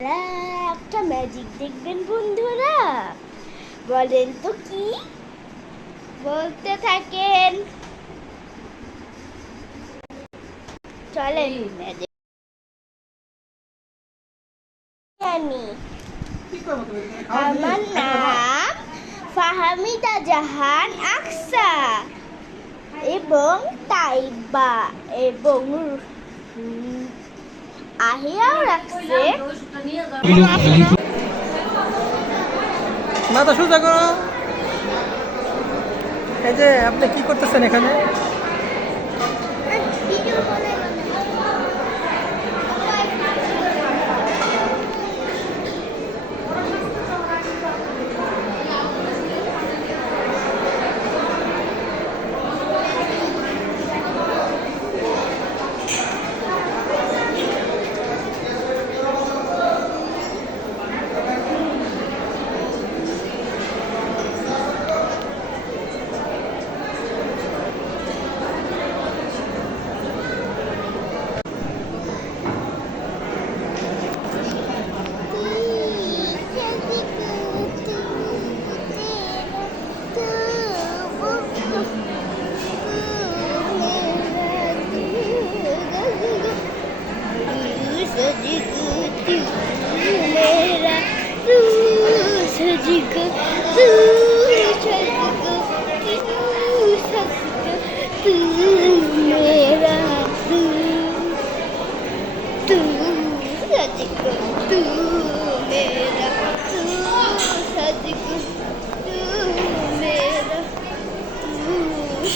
একটা ম্যাজিক দেখবেন বন্ধুরা। বলেন তো কি? বলতে থাকেন। চলেন ম্যাজিক জানি। আমার নাম ফাহামিদা জাহান আকসা এবং তাইবা এবং আহিয়াও রাখছে। মাথা সোজা করো। এই যে আপনি কি করতেছেন এখানে?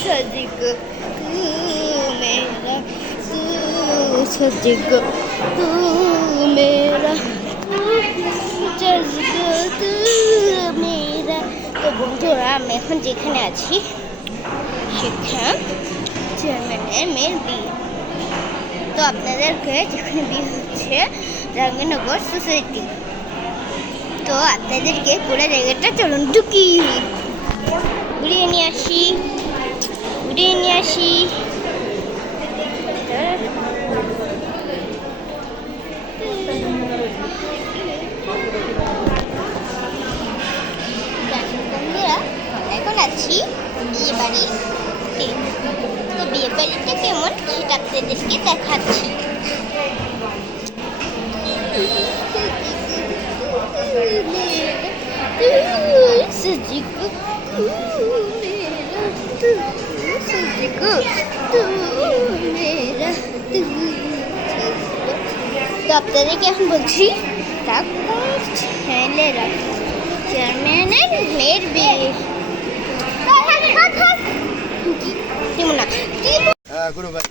सजगो तू मेरा सजगो तू मेरा। তো বন্ধুরা আমি এখন যেখানে আছি সেখানে চেয়ারম্যানের মেয়ের বিয়ে। তো আপনাদেরকে যেখানে বিয়ে হচ্ছে জাহাঙ্গীরনগর সোসাইটি। তো আপনাদেরকে পুরো জায়গাটা চলুন ঢুকি ঘুরিয়ে নিয়ে আসি ঘুরিয়ে নিয়ে আসি। এখন আছি বিয়ে বাড়িতে। তো বিয়ে বাড়িটা কেমন সেটা আপনাদেরকে দেখাচ্ছি। তো আপনাদেরকে এখন বলছি তা ছেলেরা চেয়ারম্যানের মেয়ের বিয়ে কেমন না গুরু ভাই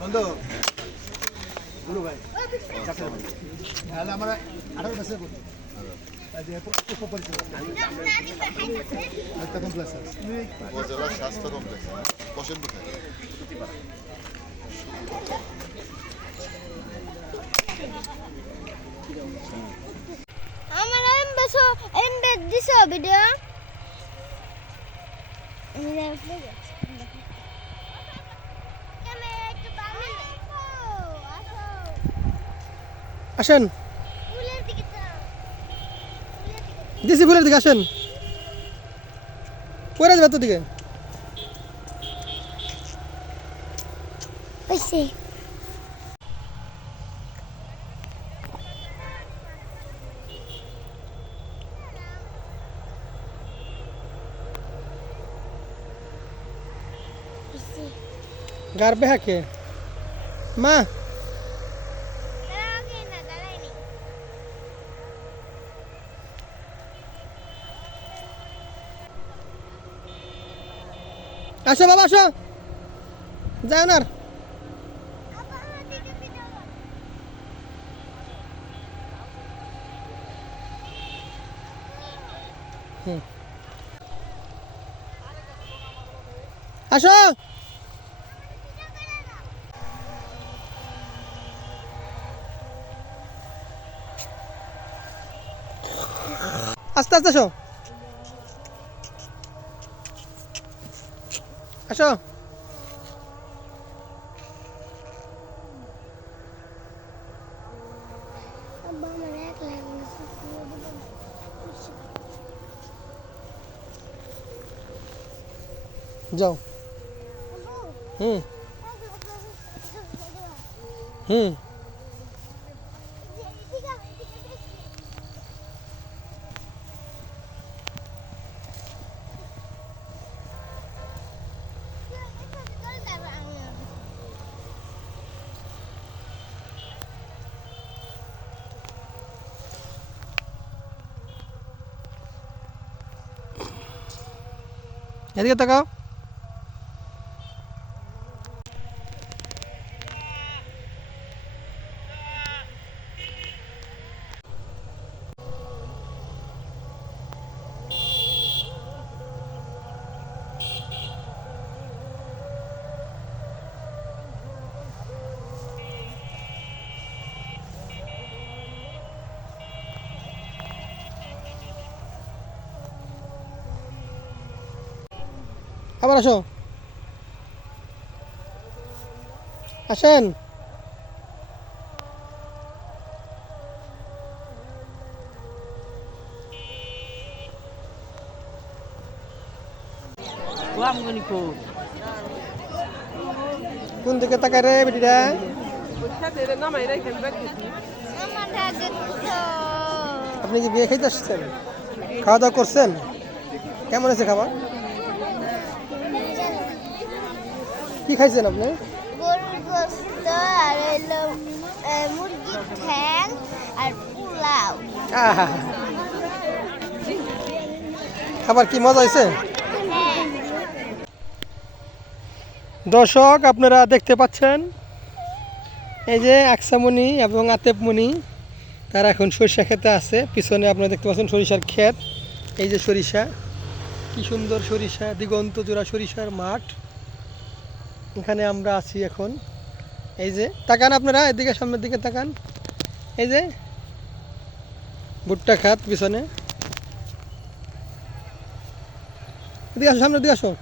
বন্ধু গুরু ভাই তাহলে আমরা 18 বছর করতে উপপরিচিত কমপ্লেক্স উপজেলা স্বাস্থ্য কমপ্লেক্স বসেন কোথায়? আমার এমবেড দিছো ভিডিও আসেন, দিছি ফুলের দিকে আসেন। কইরা যাবে তো দিকে ওইসে গারবে হাকে মা আসো বাবা আসো, যাও না আসো। আস্তে আস্তে আসো আসো। যাও। হুম হুম এদিকে তাকাও। আবার আসো, আসেন। কোন দিকে তাকায় রে বেটিটা? আপনি কি বিয়ে খাইতে আসছেন? খাওয়া দাওয়া করছেন? কেমন হয়েছে খাবার? কি খাইছেন আপনি? গরুর গোস্ত আর হইলো মুরগির ঠ্যাং আর পোলাও। আহা, খাবার কি মজা হয়েছে? হ্যাঁ। দর্শক আপনারা দেখতে পাচ্ছেন এই যে আকসামণি এবং আতেপমণি তারা এখন সরিষা খেতে আছে। পিছনে আপনারা দেখতে পাচ্ছেন সরিষার ক্ষেত। এই যে সরিষা, কি সুন্দর সরিষা, দিগন্ত জোড়া সরিষার মাঠ। এখানে আমরা আছি এখন। এই যে তাকান আপনারা এদিকে, সামনের দিকে তাকান। এই যে ভুট্টা খাত পিছনে। এদিকে আসো, সামনের দিকে আসো।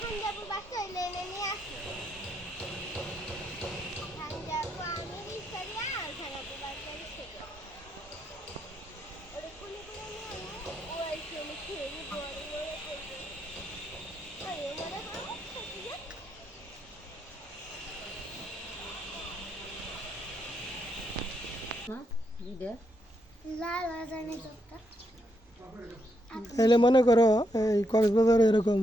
ঠান্ডাপুর বাচ্চা হইলে এনে নিয়ে আসি। ঠান্ডাপুর আমি রিক্সারি আর ঠান্ডাপুর বাচ্চা রিক্সারি। ওরে কুলি করে নিয়ে আনো, ও আইসে আমি খেয়ে বড় বড় করবে। ওই মনে করো সত্যি লাল বাজানি চোখটা। তাহলে মনে করো এই কক্সবাজারে এরকম